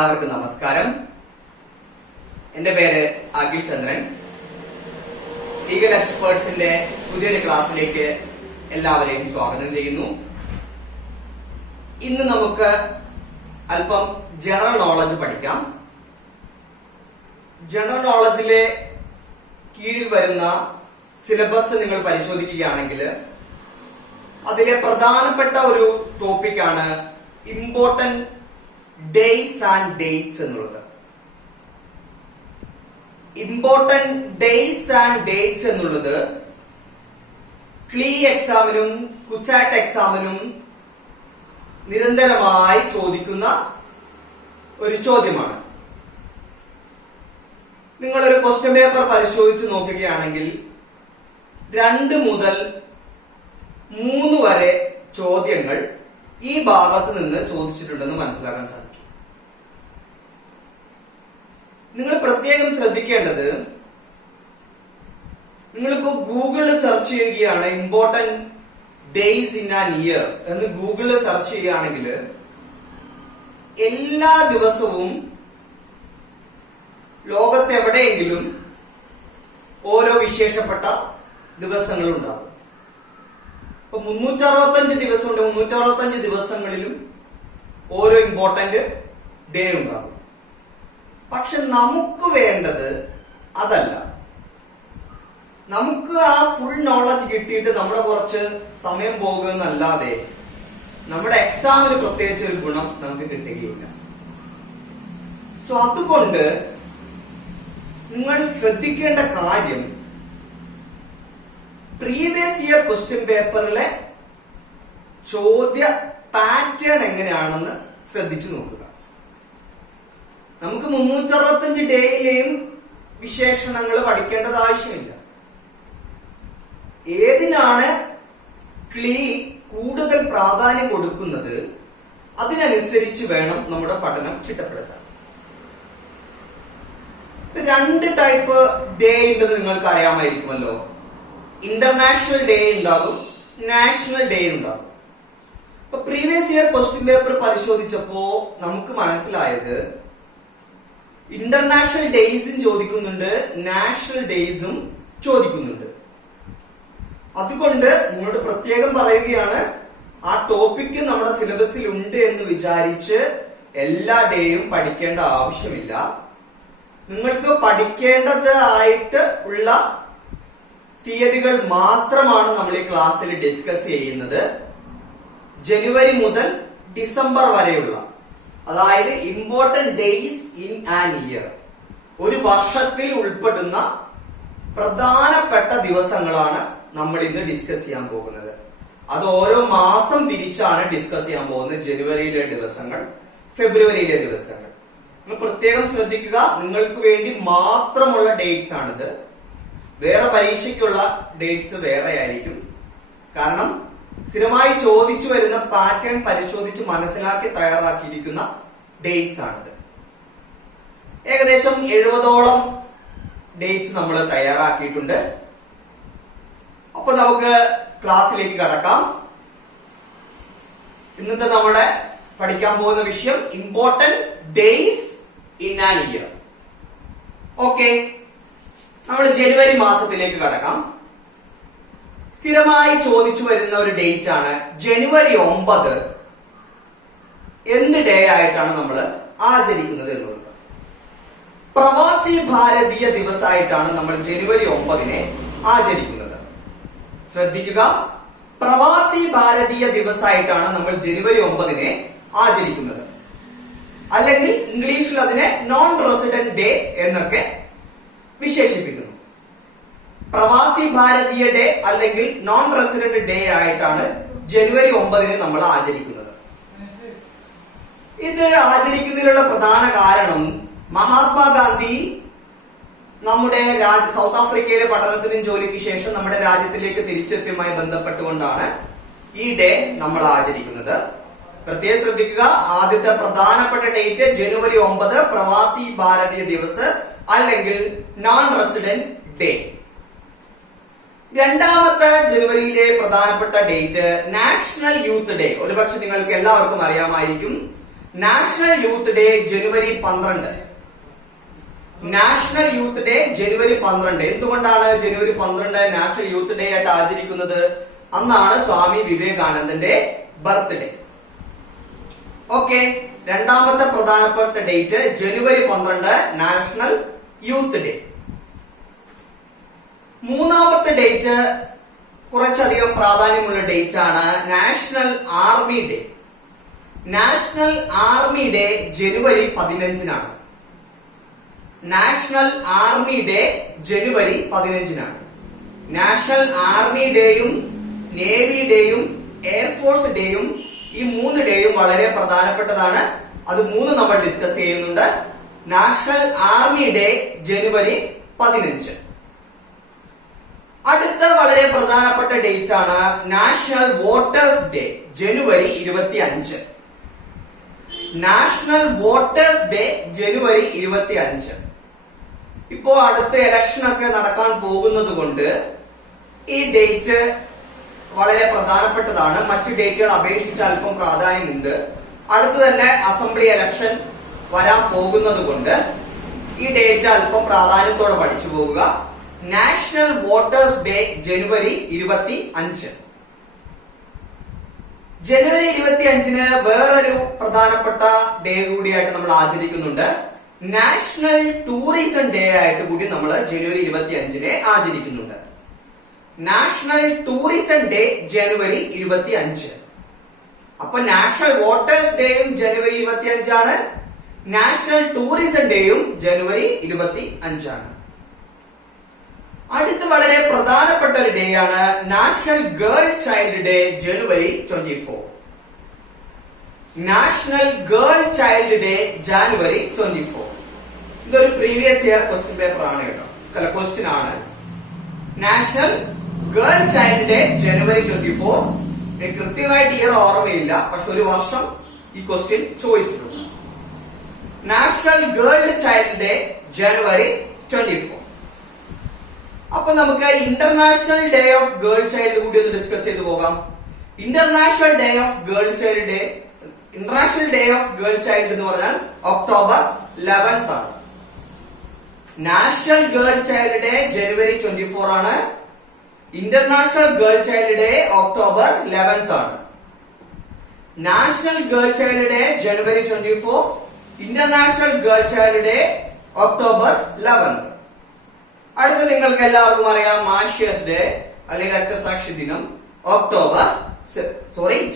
എല്ലാവർക്കും നമസ്കാരം. എന്റെ പേര് അഖിൽ ചന്ദ്രൻ. ലീഗൽ എക്സ്പേർട്സിന്റെ പുതിയൊരു ക്ലാസ്സിലേക്ക് എല്ലാവരെയും സ്വാഗതം ചെയ്യുന്നു. ഇന്ന് നമുക്ക് അല്പം ജനറൽ നോളജ് പഠിക്കാം. ജനറൽ നോളജിലെ കീഴിൽ വരുന്ന സിലബസ് നിങ്ങൾ പരിശോധിക്കുകയാണെങ്കിൽ അതിലെ പ്രധാനപ്പെട്ട ഒരു ടോപ്പിക്കാണ് ഇമ്പോർട്ടന്റ് ഡേയ്സ് ആൻഡ് ഡേറ്റ്സ് എന്നുള്ളത്. ഇമ്പോർട്ടന്റ് ഡേയ്സ് ആൻഡ് ഡേറ്റ്സ് എന്നുള്ളത് ക്ലീ എക്സാമിനും കുസാറ്റ് എക്സാമിനും നിരന്തരമായി ചോദിക്കുന്ന ഒരു ചോദ്യമാണ്. നിങ്ങളൊരു ക്വസ്റ്റ്യൻ പേപ്പർ പരിശോധിച്ച് നോക്കുകയാണെങ്കിൽ 2 മുതൽ 3 വരെ ചോദ്യങ്ങൾ ഈ ഭാഗത്ത് നിന്ന് ചോദിച്ചിട്ടുണ്ടെന്ന് മനസ്സിലാക്കാൻ സാധിക്കും. നിങ്ങൾ പ്രത്യേകം ശ്രദ്ധിക്കേണ്ടത്, നിങ്ങളിപ്പോ ഗൂഗിളിൽ സെർച്ച് ചെയ്യുകയാണ് important days in an year എന്ന് ഗൂഗിളിൽ സെർച്ച് ചെയ്യുകയാണെങ്കിൽ എല്ലാ ദിവസവും ലോകത്തെവിടെയെങ്കിലും ഓരോ വിശേഷപ്പെട്ട ദിവസങ്ങളുണ്ടാകും. ഇപ്പൊ 365 ദിവസമുണ്ട്. 365 ദിവസങ്ങളിലും ഓരോ ഇമ്പോർട്ടന്റ് ഡേ ഉണ്ടാകും. പക്ഷെ നമുക്ക് വേണ്ടത് അതല്ല. നമുക്ക് ആ ഫുൾ നോളജ് കിട്ടിയിട്ട് നമ്മുടെ കുറച്ച് സമയം പോകുന്നല്ലാതെ നമ്മുടെ എക്സാമിന് പ്രത്യേകിച്ച് ഒരു ഗുണം നമുക്ക് കിട്ടുകയില്ല. സോ അതുകൊണ്ട് നിങ്ങൾ ശ്രദ്ധിക്കേണ്ട കാര്യം, പ്രീവിയസ് ഇയർ ക്വസ്റ്റ്യൻ പേപ്പറിലെ ചോദ്യ പാറ്റേൺ എങ്ങനെയാണെന്ന് ശ്രദ്ധിച്ചു നോക്കുക. നമുക്ക് 365 ഡേയിലെയും വിശേഷണങ്ങൾ പഠിക്കേണ്ടത് ആവശ്യമില്ല. ഏതിനാണ് ക്ലീ കൂടുതൽ പ്രാധാന്യം കൊടുക്കുന്നത് അതിനനുസരിച്ച് വേണം നമ്മുടെ പഠനം ചിട്ടപ്പെടുത്താൻ. 2 ടൈപ്പ് ഡേ ഉണ്ടെന്ന് നിങ്ങൾക്ക് അറിയാമായിരിക്കുമല്ലോ. ഇന്റർനാഷണൽ ഡേ ഉണ്ടാകും, നാഷണൽ ഡേ ഉണ്ടാകും. ഇപ്പൊ പ്രീവിയസ് ഇയർ ക്വസ്റ്റ്യൻ പേപ്പർ പരിശോധിച്ചപ്പോ നമുക്ക് മനസ്സിലായത് ഇന്റർനാഷണൽ ഡേയ്സും ചോദിക്കുന്നുണ്ട്, നാഷണൽ ഡേയ്സും ചോദിക്കുന്നുണ്ട്. അതുകൊണ്ട് നിങ്ങളോട് പ്രത്യേകം പറയുകയാണ്, ആ ടോപ്പിക്ക് നമ്മുടെ സിലബസിൽ ഉണ്ട് എന്ന് വിചാരിച്ച് എല്ലാ ഡേയും പഠിക്കേണ്ട ആവശ്യമില്ല. നിങ്ങൾക്ക് പഠിക്കേണ്ടത് ആയിട്ട് ഉള്ള തീയതികൾ മാത്രമാണ് നമ്മൾ ഈ ക്ലാസ്സിൽ ഡിസ്കസ് ചെയ്യുന്നത്. ജനുവരി മുതൽ ഡിസംബർ വരെയുള്ള, അതായത് important days in an year, ഒരു വർഷത്തിൽ ഉൾപ്പെടുന്ന പ്രധാനപ്പെട്ട ദിവസങ്ങളാണ് നമ്മൾ ഇന്ന് ഡിസ്കസ് ചെയ്യാൻ പോകുന്നത്. അത് ഓരോ മാസം തിരിച്ചാണ് ഡിസ്കസ് ചെയ്യാൻ പോകുന്നത്. ജനുവരിയിലെ ദിവസങ്ങൾ, ഫെബ്രുവരിയിലെ ദിവസങ്ങൾ. നിങ്ങൾ പ്രത്യേകം ശ്രദ്ധിക്കുക, നിങ്ങൾക്ക് വേണ്ടി മാത്രമുള്ള ഡേറ്റ്സ് ആണിത്. വേറെ പരീക്ഷയ്ക്കുള്ള ഡേറ്റ്സ് വേറെ ആയിരിക്കും. കാരണം സ്ഥിരമായി ചോദിച്ചു വരുന്ന പാറ്റേൺ പരിശോധിച്ച് മനസ്സിലാക്കി തയ്യാറാക്കിയിരിക്കുന്ന ഡേറ്റ്സ് ആണിത്. ഏകദേശം 70ഓളം ഡേറ്റ്സ് നമ്മൾ തയ്യാറാക്കിയിട്ടുണ്ട്. അപ്പൊ നമുക്ക് ക്ലാസ്സിലേക്ക് കടക്കാം. ഇന്നത്തെ നമ്മുടെ പഠിക്കാൻ പോകുന്ന വിഷയം important days in an year. Okay, നമ്മൾ ജനുവരി മാസത്തിലേക്ക് കടക്കാം. സ്ഥിരമായി ചോദിച്ചു വരുന്ന ഒരു ഡേറ്റ് ആണ് ജനുവരി 9. എന്ത് ഡേ ആയിട്ടാണ് നമ്മൾ ആചരിക്കുന്നത് എന്നുള്ളത്? പ്രവാസി ഭാരതീയ ദിവസമായിട്ടാണ് നമ്മൾ ജനുവരി 9 ആചരിക്കുന്നത്. ശ്രദ്ധിക്കുക, പ്രവാസി ഭാരതീയ ദിവസമായിട്ടാണ് നമ്മൾ ജനുവരി 9 ആചരിക്കുന്നത്. അല്ലെങ്കിൽ ഇംഗ്ലീഷിൽ അതിനെ നോൺ റെസിഡന്റ് ഡേ എന്നൊക്കെ വിശേഷിപ്പിക്കുന്നു. പ്രവാസി ഭാരതീയ ഡേ അല്ലെങ്കിൽ നോൺ റെസിഡന്റ് ഡേ ആയിട്ടാണ് ജനുവരി 9 നമ്മൾ ആചരിക്കുന്നത്. ഇത് ആചരിക്കുന്നതിനുള്ള പ്രധാന കാരണം, മഹാത്മാഗാന്ധി നമ്മുടെ സൗത്ത് ആഫ്രിക്കയിലെ പഠനത്തിനും ജോലിക്ക് ശേഷം നമ്മുടെ രാജ്യത്തിലേക്ക് തിരിച്ചെത്തിയുമായി ബന്ധപ്പെട്ടുകൊണ്ടാണ് ഈ ഡേ നമ്മൾ ആചരിക്കുന്നത്. പ്രത്യേകം ശ്രദ്ധിക്കുക, ആദ്യത്തെ പ്രധാനപ്പെട്ട ഡേറ്റ് ജനുവരി 9, പ്രവാസി ഭാരതീയ ദിവസ് അല്ലെങ്കിൽ നോൺ റെസിഡന്റ് ഡേ. രണ്ടാമത്തെ ജനുവരിയിലെ പ്രധാനപ്പെട്ട ഡേറ്റ് നാഷണൽ യൂത്ത് ഡേ. ഒരുപക്ഷെ നിങ്ങൾക്ക് എല്ലാവർക്കും അറിയാമായിരിക്കും, നാഷണൽ യൂത്ത് ഡേ ജനുവരി 12. നാഷണൽ യൂത്ത് ഡേ ജനുവരി 12. എന്തുകൊണ്ടാണ് ജനുവരി 12 നാഷണൽ യൂത്ത് ഡേ ആയിട്ട് ആചരിക്കുന്നത്? അന്നാണ് സ്വാമി വിവേകാനന്ദന്റെ ബർത്ത്ഡേ. ഓക്കെ, രണ്ടാമത്തെ പ്രധാനപ്പെട്ട ഡേറ്റ് ജനുവരി 12 നാഷണൽ യൂത്ത് ഡേ. മൂന്നാമത്തെ ഡേറ്റ് കുറച്ചധികം പ്രാധാന്യമുള്ള ഡേറ്റ് ആണ് national army day. National army day ജനുവരി 15-നാണ്. നാഷണൽ ആർമി ഡേ ജനുവരി 15-നാണ്. നാഷണൽ ആർമി ഡേയും നേവി ഡേയും എയർഫോഴ്സ് ഡേയും ഈ 3 ഡേയും വളരെ പ്രധാനപ്പെട്ടതാണ്. അത് 3 നമ്മൾ ഡിസ്കസ് ചെയ്യുന്നുണ്ട്. നാഷണൽ ആർമി ഡേ ജനുവരി 15. അടുത്ത വളരെ പ്രധാനപ്പെട്ട ഡേറ്റ് ആണ് നാഷണൽ വോട്ടേഴ്സ് ഡേ ജനുവരി 25. നാഷണൽ വോട്ടേഴ്സ് ഡേ ജനുവരി 25. ഇപ്പോ അടുത്ത ഇലക്ഷൻ ഒക്കെ നടക്കാൻ പോകുന്നത് കൊണ്ട് ഈ ഡേറ്റ് വളരെ പ്രധാനപ്പെട്ടതാണ്. മറ്റു ഡേറ്റുകൾ അപേക്ഷിച്ച് അല്പം പ്രാധാന്യമുണ്ട്. അടുത്ത് തന്നെ അസംബ്ലി ഇലക്ഷൻ വരാൻ പോകുന്നത് കൊണ്ട് ഈ ഡേറ്റ് അല്പം പ്രാധാന്യത്തോടെ പഠിച്ചു പോവുക. നാഷണൽ വോട്ടേഴ്സ് ഡേ ജനുവരി 25. ജനുവരി 25-ന് വേറൊരു പ്രധാനപ്പെട്ട ഡേ കൂടിയായിട്ട് നമ്മൾ ആചരിക്കുന്നുണ്ട്. നാഷണൽ ടൂറിസം ഡേ ആയിട്ട് കൂടി നമ്മൾ ജനുവരി 25-നെ ആചരിക്കുന്നുണ്ട്. നാഷണൽ ടൂറിസം ഡേ ജനുവരി 25. അപ്പൊ നാഷണൽ വോട്ടേഴ്സ് ഡേയും ജനുവരി 25 ആണ്. നാഷണൽ ടൂറിസം ഡേയും ജനുവരി 25 ആണ്. അടുത്ത വളരെ പ്രധാനപ്പെട്ട ഒരു ഡേ ആണ് നാഷണൽ ഗേൾ ചൈൽഡ് ഡേ ജനുവരി 24. നാഷണൽ ഗേൾ ചൈൽഡ് ഡേ ജനുവരി 24. ഇതൊരു പ്രീവിയസ് ഇയർ ക്വസ്റ്റ്യൻ പേപ്പർ ആണ് കേട്ടോ, ക്വസ്റ്റ്യൻ ആണ്. നാഷണൽ ഗേൾ ചൈൽഡ് ഡേ ജനുവരി 24. കൃത്യമായിട്ട് ഇയർ ഓർമ്മയില്ല, പക്ഷെ ഒരു വർഷം ഈ ക്വസ്റ്റ്യൻ ചോദിച്ചിട്ടുണ്ട്. നാഷണൽ ഗേൾ ചൈൽഡ് ഡേ ജനുവരി 24. അപ്പൊ നമുക്ക് international day of girl child കൂടി ഒന്ന് ഡിസ്കസ് ചെയ്ത് പോകാം. International day of girl child day, international day of girl child എന്ന് പറഞ്ഞാൽ ഒക്ടോബർ 11 ആണ്. നാഷണൽ ഗേൾ ചൈൽഡ് ഡേ ജനുവരി 24 ആണ്. International girl child day October 11 ആണ്. നാഷണൽ ഗേൾ ചൈൽഡ് ഡേ ജനുവരി 24, international girl child day October 11. അടുത്ത നിങ്ങൾക്ക് എല്ലാവർക്കും അറിയാം മാർഷ്യസ് ഡേ അല്ലെങ്കിൽ രക്തസാക്ഷി ദിനം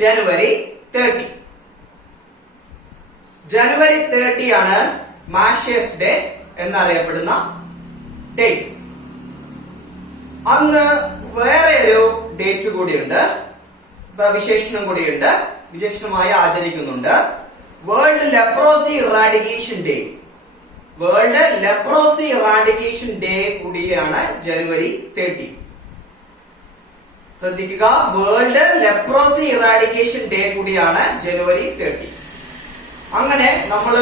ജനുവരി 30. ജനുവരി 30 ആണ് മാർഷ്യസ് ഡേ എന്നറിയപ്പെടുന്ന ഡേറ്റ്. അന്ന് വേറെ ഒരു ഡേറ്റ് കൂടിയുണ്ട്, വിശേഷണം കൂടിയുണ്ട്, വിശേഷണമായി ആചരിക്കുന്നുണ്ട്. World leprosy eradication day. World leprosy eradication day കൂടിയാണ് ജനുവരി 30. ശ്രദ്ധിക്കുക, വേൾഡ് ലെപ്രോസി ഇറാഡിക്കേഷൻ ഡേ കൂടിയാണ് ജനുവരി 30. അങ്ങനെ നമ്മൾ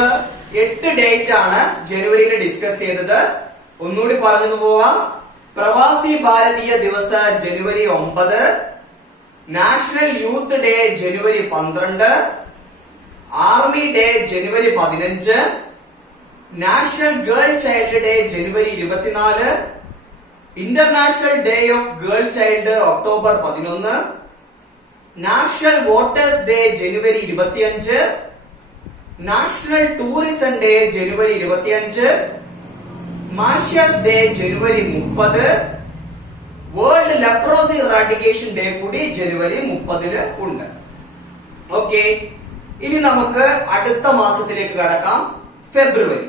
8 ഡേറ്റ് ആണ് ജനുവരിയിൽ ഡിസ്കസ് ചെയ്തത്. ഒന്നുകൂടി പറഞ്ഞു പോവാം. പ്രവാസി ഭാരതീയ ദിവസ ജനുവരി 9, നാഷണൽ യൂത്ത് ഡേ ജനുവരി 12, ആർമി ഡേ ജനുവരി 15, നാഷണൽ ഗേൾ ചൈൽഡ് ഡേ ജനുവരി 24, international day of girl child October 11, national voters day ജനുവരി 25, നാഷണൽ ടൂറിസം ഡേ ജനുവരി 25, മാർഷ്യസ് ഡേ ജനുവരി 30, വേൾഡ് ലെപ്രോസി ഇറാഡിക്കേഷൻ ഡേ കൂടി ജനുവരി 30 ഉണ്ട്. ഓക്കെ, ഇനി നമുക്ക് അടുത്ത മാസത്തിലേക്ക് കടക്കാം. ഫെബ്രുവരി.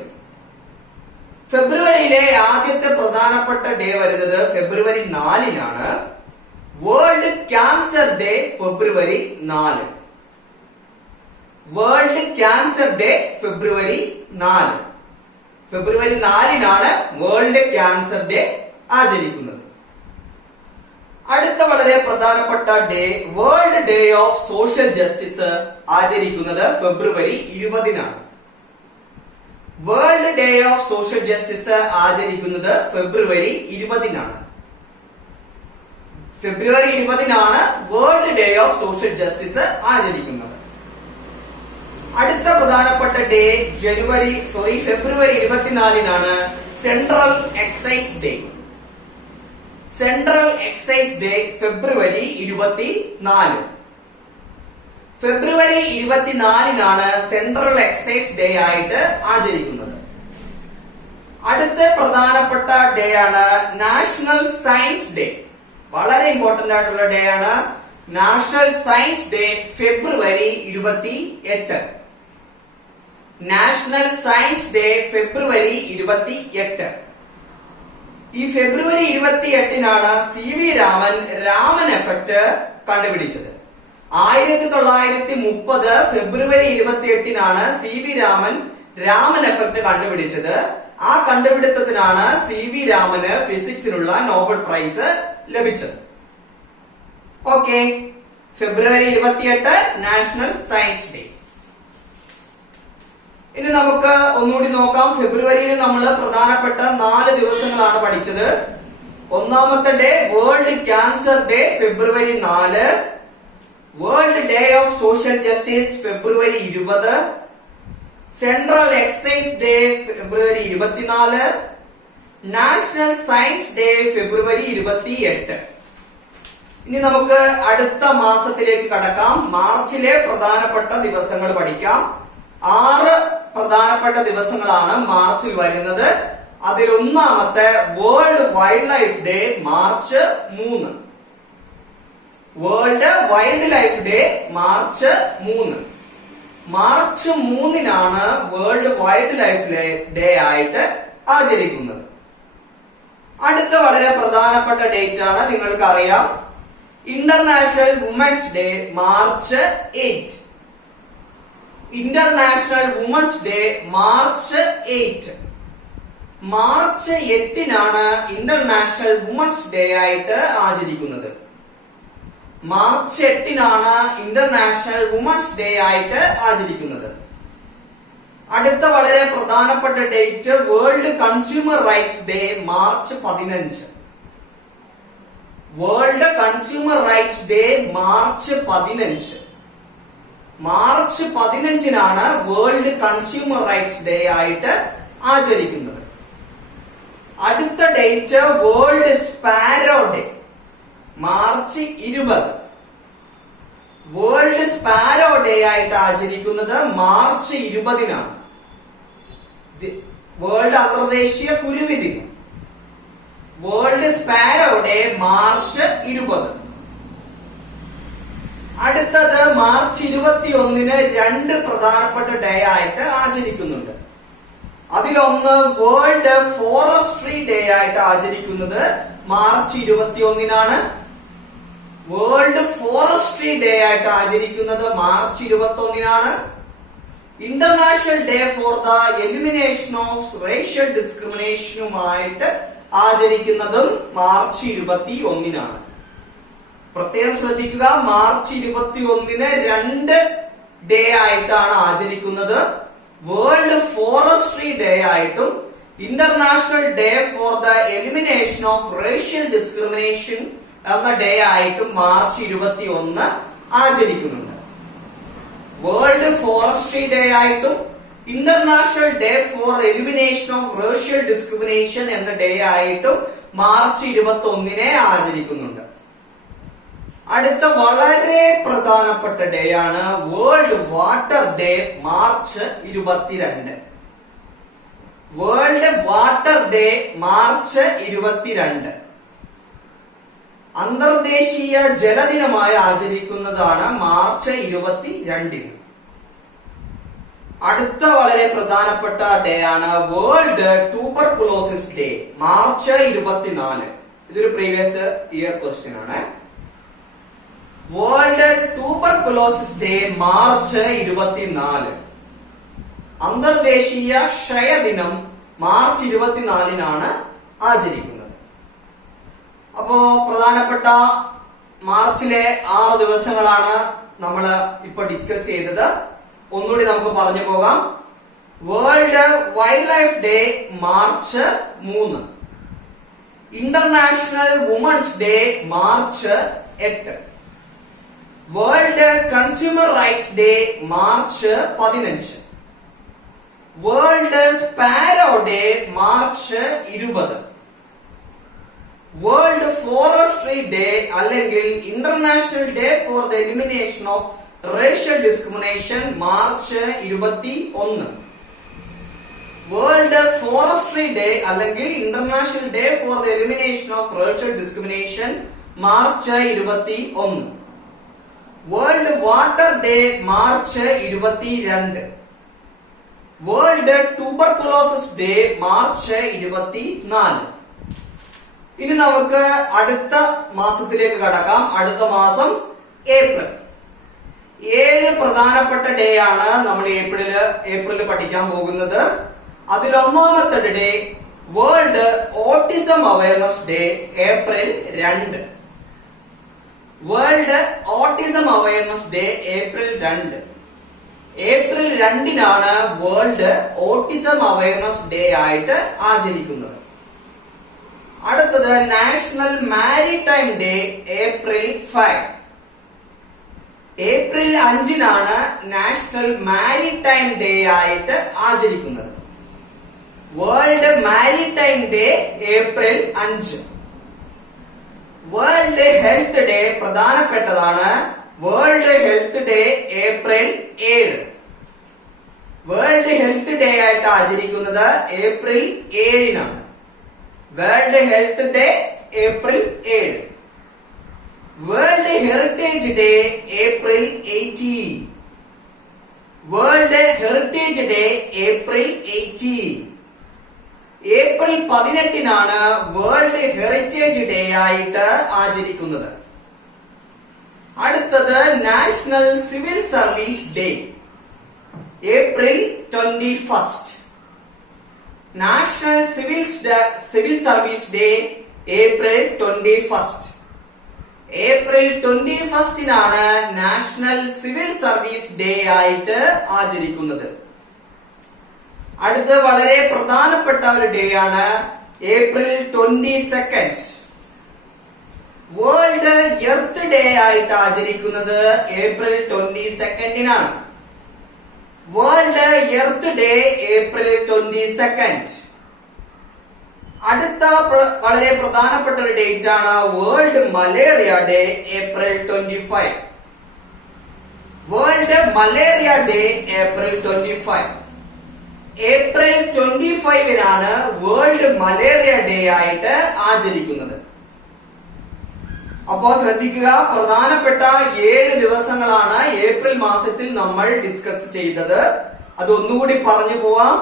ഫെബ്രുവരിയിലെ ആദ്യത്തെ പ്രധാനപ്പെട്ട ഡേ വരുന്നത് ഫെബ്രുവരി 4-നാണ്. വേൾഡ് ക്യാൻസർ ഡേ ഫെബ്രുവരി 4. വേൾഡ് ക്യാൻസർ ഡേ ഫെബ്രുവരി 4. ഫെബ്രുവരി 4-നാണ് വേൾഡ് ക്യാൻസർ ഡേ ആചരിക്കുന്നത്. അടുത്ത വളരെ പ്രധാനപ്പെട്ട day world day of social justice ആചരിക്കുന്നത് ഫെബ്രുവരി 20-നാണ്. World day of social justice ആചരിക്കുന്നത് ഫെബ്രുവരി 20-നാണ്. ഫെബ്രുവരി 20-നാണ് world day of social justice ആചരിക്കുന്നത്. അടുത്ത പ്രധാനപ്പെട്ട ഡേ ഫെബ്രുവരി 24-നാണ് central excise day. Central excise day ഫെബ്രുവരി 24. ഫെബ്രുവരി 24-നാണ് സെൻട്രൽ എക്സൈസ് ഡേ ആയിട്ട് ആചരിക്കുന്നത്. അടുത്ത പ്രധാനപ്പെട്ട ഡേ ആണ് നാഷണൽ സയൻസ് ഡേ. വളരെ ഇമ്പോർട്ടന്റ് ആയിട്ടുള്ള ഡേ ആണ് നാഷണൽ സയൻസ് ഡേ ഫെബ്രുവരി 28. നാഷണൽ സയൻസ് ഡേ ഫെബ്രുവരി 28. ഈ ഫെബ്രുവരി 28-നാണ് CV രാമൻ രാമൻ എഫക്ട് കണ്ടുപിടിച്ചത്. 1930 ഫെബ്രുവരി 28-നാണ് CV രാമൻ രാമൻ എഫക്ട് കണ്ടുപിടിച്ചത്. ആ കണ്ടുപിടുത്തത്തിനാണ് CV രാമന് ഫിസിക്സിനുള്ള നോബൽ പ്രൈസ് ലഭിച്ചത്. ഓക്കെ, ഫെബ്രുവരി 28 നാഷണൽ സയൻസ് ഡേ. ഇനി നമുക്ക് ഒന്നുകൂടി നോക്കാം. ഫെബ്രുവരിയിൽ നമ്മൾ പ്രധാനപ്പെട്ട 4 ദിവസങ്ങളാണ് പഠിച്ചത്. ഒന്നാമത്തെ ഡേ വേൾഡ് ക്യാൻസർ ഡേ ഫെബ്രുവരി 4, world day of social justice ഫെബ്രുവരി 20, സെൻട്രൽ എക്സൈസ് ഡേ ഫെബ്രുവരി 24, നാഷണൽ സയൻസ് ഡേ ഫെബ്രുവരി 28. ഇനി നമുക്ക് അടുത്ത മാസത്തിലേക്ക് കടക്കാം. മാർച്ചിലെ പ്രധാനപ്പെട്ട ദിവസങ്ങൾ പഠിക്കാം. 6 പ്രധാനപ്പെട്ട ദിവസങ്ങളാണ് മാർച്ചിൽ വരുന്നത്. അതിൽ ഒന്നാമത്തെ world wildlife day March 3. World wildlife day March 3. March 3-നാണ് വേൾഡ് വൈൽഡ് ലൈഫ് ഡേ ആയിട്ട് ആചരിക്കുന്നത്. അടുത്ത വളരെ പ്രധാനപ്പെട്ട ഡേറ്റ് ആണ്, നിങ്ങൾക്കറിയാം, international women's day March 8. International women's day March 8. March 8-നാണ് ഇന്റർനാഷണൽ വുമൻസ് ഡേ ആയിട്ട് ആചരിക്കുന്നത്. മാർച്ച് 8-നാണ് ഇന്റർനാഷണൽ വുമൻസ് ഡേ ആയിട്ട് ആചരിക്കുന്നത്. അടുത്ത വളരെ പ്രധാനപ്പെട്ട date world consumer rights day March 15. World consumer rights day March 15. March 15-നാണ് വേൾഡ് കൺസ്യൂമർ റൈറ്റ്സ് ഡേ ആയിട്ട് ആചരിക്കുന്നത്. അടുത്ത date world sparrow day March 20. World sparrow day ആയിട്ട് ആചരിക്കുന്നത് മാർച്ച് 20-നാണ്. വേൾഡ് അന്തർദേശീയ കുരുവി ദിനം. World sparrow day March 20. അടുത്തത് മാർച്ച് 21-ന് 2 പ്രധാനപ്പെട്ട ഡേ ആയിട്ട് ആചരിക്കുന്നുണ്ട്. അതിലൊന്ന് വേൾഡ് ഫോറസ്ട്രി ഡേ ആയിട്ട് ആചരിക്കുന്നത് മാർച്ച് 21-നാണ്. വേൾഡ് ഫോറസ്ട്രി ഡേ ആയിട്ട് ആചരിക്കുന്നത് മാർച്ച് 21-നാണ്. International day for the elimination of racial ഡിസ്ക്രിമിനേഷനുമായിട്ട് ആചരിക്കുന്നതും മാർച്ച് 21-നാണ്. പ്രത്യേകം ശ്രദ്ധിക്കുക, മാർച്ച് 21-ന് 2 ഡേ ആയിട്ടാണ് ആചരിക്കുന്നത്. വേൾഡ് ഫോറസ്ട്രി ഡേ ആയിട്ടും international day for the elimination of racial discrimination എന്ന ഡേ ആയിട്ടും മാർച്ച് 21 ആചരിക്കുന്നുണ്ട്. വേൾഡ് ഫോറസ്ട്രി ഡേ ആയിട്ടും international day for elimination of racial discrimination എന്ന ഡേ ആയിട്ടും മാർച്ച് 21-നെ ആചരിക്കുന്നുണ്ട്. അടുത്ത വളരെ പ്രധാനപ്പെട്ട ഡേ ആണ് world water day March 22. World water day March 22 അന്തർദേശീയ ജലദിനമായി ആചരിക്കുന്നതാണ് മാർച്ച് 22-ന്. അടുത്ത വളരെ പ്രധാനപ്പെട്ട ഡേ ആണ് വേൾഡ് ട്യൂബർകുലോസിസ് ഡേ മാർച്ച് 24. ഇതൊരു പ്രീവിയസ് ഇയർ ക്വസ്റ്റ്യൻ ആണ്. World tuberculosis day March 24. അന്തർദേശീയ ക്ഷയദിനം മാർച്ച് 24-നാണ് ആചരിക്കുന്നത്. അപ്പോ പ്രധാനപ്പെട്ട മാർച്ചിലെ 6 ദിവസങ്ങളാണ് നമ്മൾ ഇപ്പൊ ഡിസ്കസ് ചെയ്തത്. ഒന്നുകൂടി നമുക്ക് പറഞ്ഞു പോകാം. World wildlife day March 3. International women's day March 8. World consumer rights day March 15. World sparrow day March 20. World forestry day അല്ലെങ്കിൽ international day for the elimination of racial discrimination March 21. World forestry day അല്ലെങ്കിൽ international day for the elimination of racial discrimination March 21. World water day March 22. World tuberculosis day March 24. ഇനി നമുക്ക് അടുത്ത മാസത്തിലേക്ക് കടക്കാം. അടുത്ത മാസം April. 7 പ്രധാനപ്പെട്ട day ആണ് നമ്മൾ ഏപ്രിലിൽ പഠിക്കാൻ പോകുന്നത്. അതിൽ ഒന്നാമത്തെ day world autism awareness day April 2. World autism awareness day April 2. April 2-നാണ് വേൾഡ് ഓട്ടിസം അവയർനെസ് ഡേ ആയിട്ട് ആചരിക്കുന്നത്. അടുത്തത് national maritime day April 5. April 5-നാണ് നാഷണൽ മാരിടൈം ഡേ ആയിട്ട് ആചരിക്കുന്നത്. World maritime day April 5. World health day പ്രധാനപ്പെട്ടതാണ്. World health day April 7. World health day ആയിട്ട് ആചരിക്കുന്നത് ഏപ്രിൽ 7-നാണ്. World health day April 7. World heritage day April 18. World heritage day April 18. April 18-നാണ് world heritage day ആയിട്ട് ആചരിക്കുന്നത്. അടുത്തത് national civil service day April 21. National civil service day April 21. April 21-നാണ് national civil service day ആയിട്ട് ആചരിക്കുന്നത്. അടുത്ത വളരെ പ്രധാനപ്പെട്ട ഒരു ഡേ ആണ് ഏപ്രിൽ 22. വേൾഡ് എർത്ത് ഡേ ആയിട്ട് ആചരിക്കുന്നത് ഏപ്രിൽ 22-നാണ്. World earth day April 22. അടുത്ത വളരെ പ്രധാനപ്പെട്ട ഒരു ഡേറ്റ് ആണ് world malaria day April 25. World malaria day April 25. April 25-നാണ് വേൾഡ് മലേറിയ ഡേ ആയിട്ട് ആചരിക്കുന്നത്. അപ്പോൾ ശ്രദ്ധിക്കുക, പ്രധാനപ്പെട്ട 7 ദിവസങ്ങളാണ് ഏപ്രിൽ മാസത്തിൽ നമ്മൾ ഡിസ്കസ് ചെയ്തത്. അത് ഒന്നുകൂടി പറഞ്ഞു പോവാം.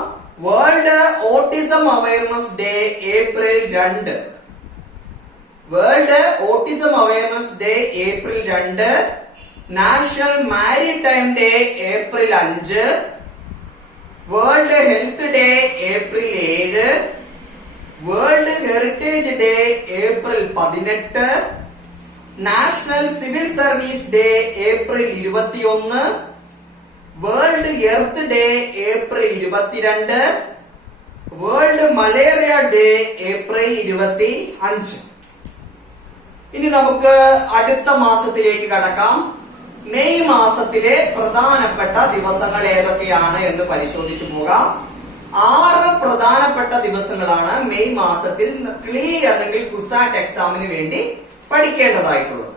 World autism awareness day April 2. World autism awareness day April 2. National maritime day April 5. World health day April 7. World heritage day April 18. National civil service day April 21. World earth day April 22. World malaria day April 25. ഇനി നമുക്ക് അടുത്ത മാസത്തിലേക്ക് കടക്കാം. May മാസത്തിലെ പ്രധാനപ്പെട്ട ദിവസങ്ങൾ ഏതൊക്കെയാണ് എന്ന് പരിശോധിച്ചു പോകാം. 6 പ്രധാനപ്പെട്ട ദിവസങ്ങളാണ് മെയ് മാസത്തിൽ ക്ലീ അല്ലെങ്കിൽ കുസാറ്റ് എക്സാമിന് വേണ്ടി പഠിക്കേണ്ടതായിട്ടുള്ളത്.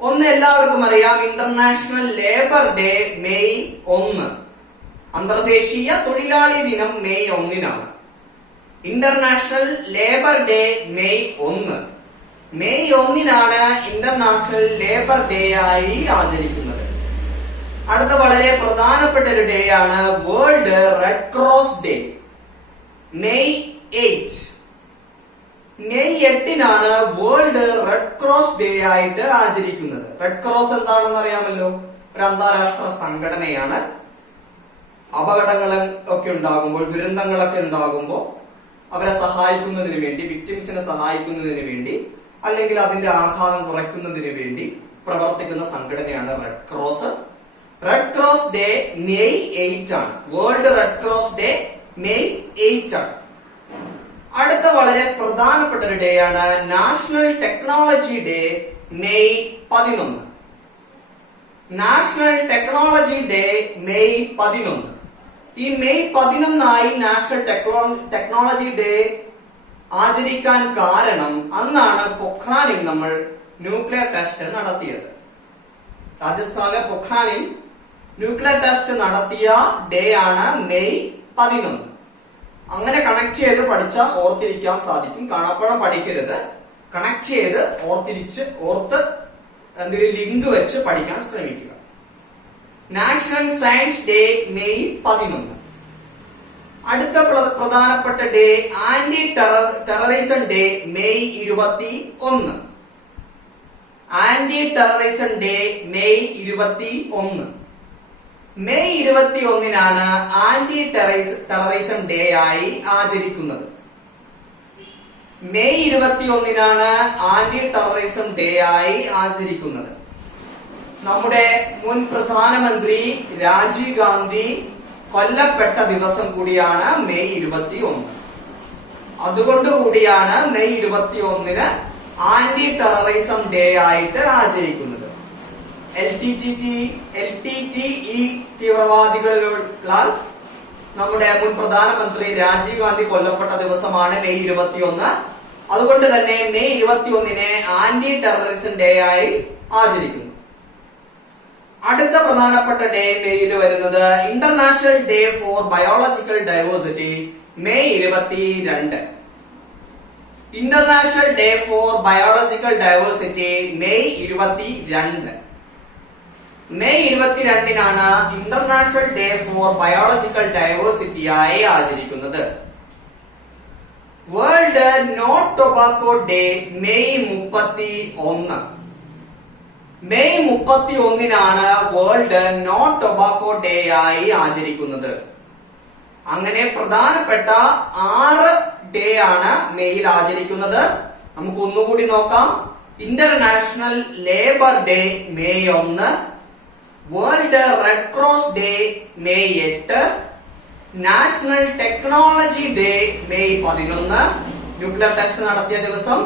ഒന്ന് എല്ലാവർക്കും അറിയാം, ഇന്റർനാഷണൽ ലേബർ ഡേ മെയ് 1. അന്തർദേശീയ തൊഴിലാളി ദിനം മെയ് 1-നാണ്. International labour day May 1. May 1-നാണ് ഇന്റർനാഷണൽ ലേബർ ഡേ ആയി ആചരിക്കുന്നത്. അടുത്ത വളരെ പ്രധാനപ്പെട്ട ഒരു ഡേ ആണ് world red cross day May 8. May 8-നാണ് വേൾഡ് റെഡ് ക്രോസ് ഡേ ആയിട്ട് ആചരിക്കുന്നത്. റെഡ് ക്രോസ് എന്താണെന്ന് അറിയാമല്ലോ, ഒരു അന്താരാഷ്ട്ര സംഘടനയാണ്. അപകടങ്ങൾ ഒക്കെ ഉണ്ടാകുമ്പോൾ, ദുരന്തങ്ങളൊക്കെ ഉണ്ടാകുമ്പോൾ അവരെ സഹായിക്കുന്നതിന് വേണ്ടി, വിക്ടിംസിനെ സഹായിക്കുന്നതിന് വേണ്ടി, അല്ലെങ്കിൽ അതിന്റെ ആഘാതം കുറയ്ക്കുന്നതിന് വേണ്ടി പ്രവർത്തിക്കുന്ന സംഘടനയാണ് red cross. Red cross day May 8 ആണ്. World red cross day May 8 ആണ്. അടുത്ത വളരെ പ്രധാനപ്പെട്ട ഒരു ഡേ ആണ് national technology day May 11. National technology day May 11. ഈ മെയ് 11 നാഷണൽ ടെക്നോളജി ഡേ ആചരിക്കാൻ കാരണം അന്നാണ് പൊഖ്രാനിൽ നമ്മൾ ന്യൂക്ലിയർ ടെസ്റ്റ് നടത്തിയത്. രാജസ്ഥാനിലെ പൊഖ്രാനിൽ ന്യൂക്ലിയർ ടെസ്റ്റ് നടത്തിയ ഡേ ആണ് മെയ് 11. അങ്ങനെ കണക്ട് ചെയ്ത് പഠിച്ചാൽ ഓർത്തിരിക്കാൻ സാധിക്കും. കാണാപ്പഴം പഠിക്കരുത്, കണക്ട് ചെയ്ത് ഓർത്ത് എന്തെങ്കിലും ലിങ്ക് വെച്ച് പഠിക്കാൻ ശ്രമിക്കുക. National science day May 11. അടുത്ത പ്രധാനപ്പെട്ട day anti terrorism day May 21. Anti terrorism day May 21. May 21 anti terrorism day ആയി ആചരിക്കുന്നത്. മെയ് 21 ആന്റി ടെററിസം ഡേ ആയി ആചരിക്കുന്നത്. നമ്മുടെ മുൻ പ്രധാനമന്ത്രി രാജീവ് ഗാന്ധി കൊല്ലപ്പെട്ട ദിവസം കൂടിയാണ് മെയ് 21. അതുകൊണ്ടുകൂടിയാണ് മെയ് 21 ആന്റി ടെററിസം ഡേ ആയിട്ട് ആചരിക്കുന്നത്. LTTE തീവ്രവാദികളാൽ നമ്മുടെ മുൻ പ്രധാനമന്ത്രി രാജീവ് ഗാന്ധി കൊല്ലപ്പെട്ട ദിവസമാണ് മെയ് 21. അതുകൊണ്ട് തന്നെ മെയ് 21 ആന്റി ടെററിസം ഡേ ആയി ആചരിക്കുന്നു. അടുത്ത പ്രധാനപ്പെട്ട ഡേ മെയ്യിൽ വരുന്നത് international day for biological diversity May 22. International day for biological diversity May 22. May 22 international day for biological diversity ആയി ആചരിക്കുന്നത്. World no tobacco day May 31. May 31 world no tobacco day ആയി ആചരിക്കുന്നത്. അങ്ങനെ പ്രധാനപ്പെട്ട 6 ഡേ ആണ് മെയ്യിൽ ആചരിക്കുന്നത്. നമുക്ക് ഒന്നുകൂടി നോക്കാം. International labour day May 1, world red cross day May 8, national technology day May 11, nuclear test നടത്തിയ ദിവസം,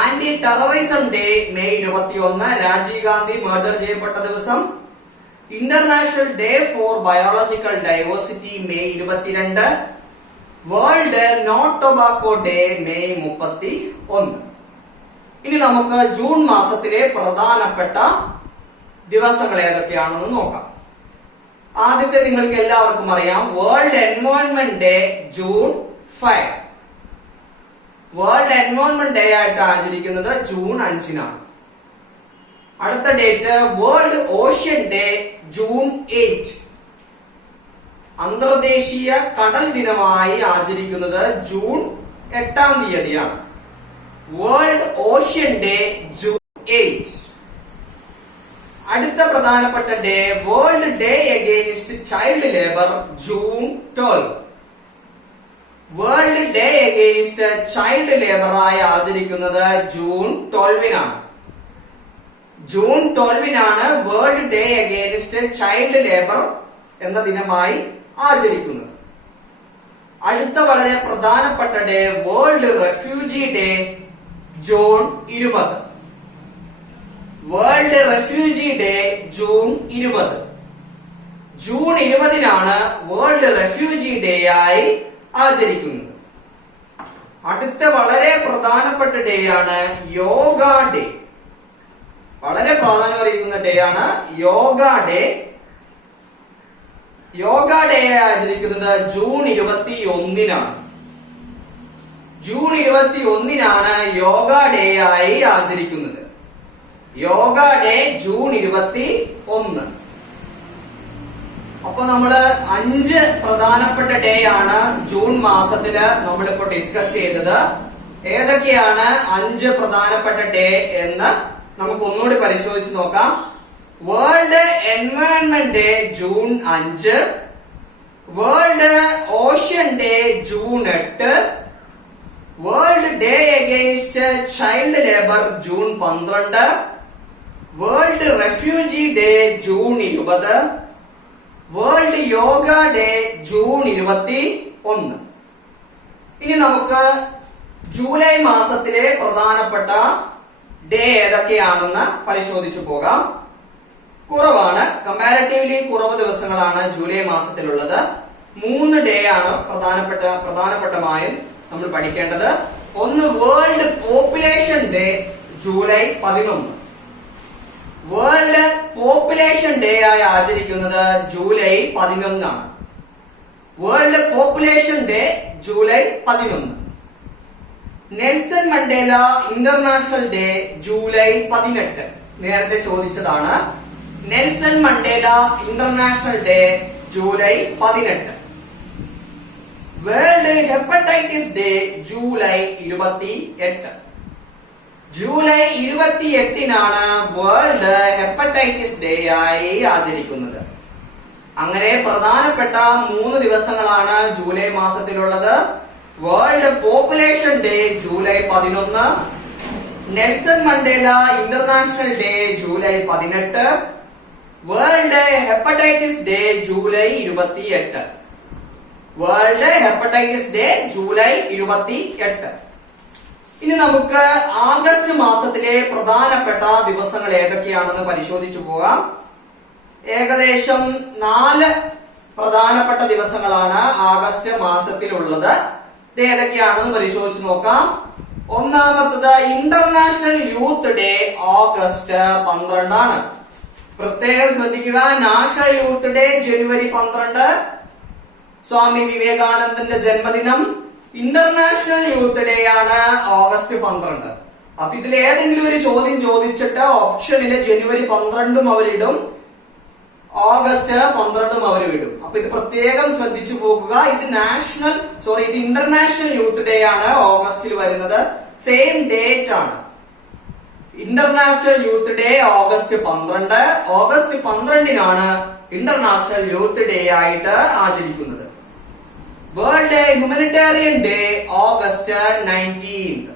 anti terrorism day May 21, Rajiv Gandhi murder ചെയ്യപ്പെട്ട ദിവസം, international day for biological diversity May 22, world no tobacco day May 31. ഇനി നമുക്ക് June മാസത്തിലെ പ്രധാനപ്പെട്ട ദിവസങ്ങൾ ഏതൊക്കെയാണെന്ന് നോക്കാം. ആദ്യത്തെ നിങ്ങൾക്ക് എല്ലാവർക്കും അറിയാം, world environment day June 5. World environment day ആയിട്ട് ആചരിക്കുന്നത് ജൂൺ 5. അടുത്ത date world ocean day June 8. അന്തർദേശീയ കടൽ ദിനമായി ആചരിക്കുന്നത് June 8. World ocean day June 8. അടുത്ത പ്രധാനപ്പെട്ട day world day against child labour June 12. World day against child labour ആയി ആചരിക്കുന്നത് June 12. June 12 world day against child labour എന്ന ദിനമായി ആചരിക്കുന്നത്. അടുത്ത വളരെ പ്രധാനപ്പെട്ട day world refugee day June 20. World refugee day June 20. June 20 world refugee day ആയി ആചരിക്കുന്നത്. അടുത്ത വളരെ പ്രധാനപ്പെട്ട ഡേ ആണ് യോഗ ഡേ. വളരെ പ്രാധാന്യം അറിയിക്കുന്ന ഡേ ആണ് യോഗ ഡേ. യോഗ ഡേ ആചരിക്കുന്നത് ജൂൺ 21. ജൂൺ 21 യോഗ ഡേ ആയി ആചരിക്കുന്നത്. Yoga day June 21. അപ്പൊ നമ്മള് 5 പ്രധാനപ്പെട്ട ഡേ ആണ് ജൂൺ മാസത്തില് നമ്മളിപ്പോ ഡിസ്കസ് ചെയ്തത്. ഏതൊക്കെയാണ് 5 പ്രധാനപ്പെട്ട ഡേ എന്ന് നമുക്ക് ഒന്നുകൂടി പരിശോധിച്ച് നോക്കാം. World environment day June 5, world ocean day June 8, world day against child labour June 12, world refugee day June 20, world yoga day June 21. ഇനി നമുക്ക് ജൂലൈ മാസത്തിലെ പ്രധാനപ്പെട്ട ഡേ ഏതൊക്കെയാണെന്ന് പരിശോധിച്ചു പോകാം. കുറവാണ്, കമ്പാരിറ്റീവ്ലി കുറവ് ദിവസങ്ങളാണ് ജൂലൈ മാസത്തിലുള്ളത്. 3 ഡേ ആണ് പ്രധാനപ്പെട്ടമായും നമ്മൾ പഠിക്കേണ്ടത്. ഒന്ന് world population day July 11. World population day ആയി ആചരിക്കുന്നത് ജൂലൈ 11 ആണ്. World population day July 11. Nelson Mandela international day July 18. നേരത്തെ ചോദിച്ചതാണ്. Nelson Mandela international day July 18. World hepatitis day July 28. July 28-നാണ് വേൾഡ് ഹെപ്പറ്റൈറ്റിസ് ഡേ ആയി ആചരിക്കുന്നത്. അങ്ങനെ പ്രധാനപ്പെട്ട 3 ദിവസങ്ങളാണ് ജൂലൈ മാസത്തിലുള്ളത്. World population day July 11, Nelson Mandela international day July 18, world hepatitis day July 28. World hepatitis day July 28. ഇനി നമുക്ക് August മാസത്തിലെ പ്രധാനപ്പെട്ട ദിവസങ്ങൾ ഏതൊക്കെയാണെന്ന് പരിശോധിച്ചു പോകാം. ഏകദേശം 4 പ്രധാനപ്പെട്ട ദിവസങ്ങളാണ് ആഗസ്റ്റ് മാസത്തിലുള്ളത്. ഇത് ഏതൊക്കെയാണെന്ന് പരിശോധിച്ച് നോക്കാം. ഒന്നാമത്തത് ഇന്റർനാഷണൽ യൂത്ത് ഡേ ഓഗസ്റ്റ് 12 ആണ്. പ്രത്യേകം ശ്രദ്ധിക്കുക, നാഷണൽ യൂത്ത് ഡേ ജനുവരി 12, സ്വാമി വിവേകാനന്ദന്റെ ജന്മദിനം. ഇന്റർനാഷണൽ യൂത്ത് ഡേ ആണ് ഓഗസ്റ്റ് 12. അപ്പൊ ഇതിൽ ഏതെങ്കിലും ഒരു ചോദ്യം ചോദിച്ചിട്ട് ഓപ്ഷനില് ജനുവരി 12 അവരിടും, ഓഗസ്റ്റ് 12 അവർ വിടും. അപ്പൊ ഇത് പ്രത്യേകം ശ്രദ്ധിച്ചു പോകുക. ഇത് ഇത് ഇന്റർനാഷണൽ യൂത്ത് ഡേ ആണ് ഓഗസ്റ്റിൽ വരുന്നത്. സെയിം ഡേറ്റ് ആണ്. International youth day August 12. August 12-നാണ് ഇന്റർനാഷണൽ യൂത്ത് ഡേ ആയിട്ട് ആചരിക്കുന്നത്. World humanitarian day August 19.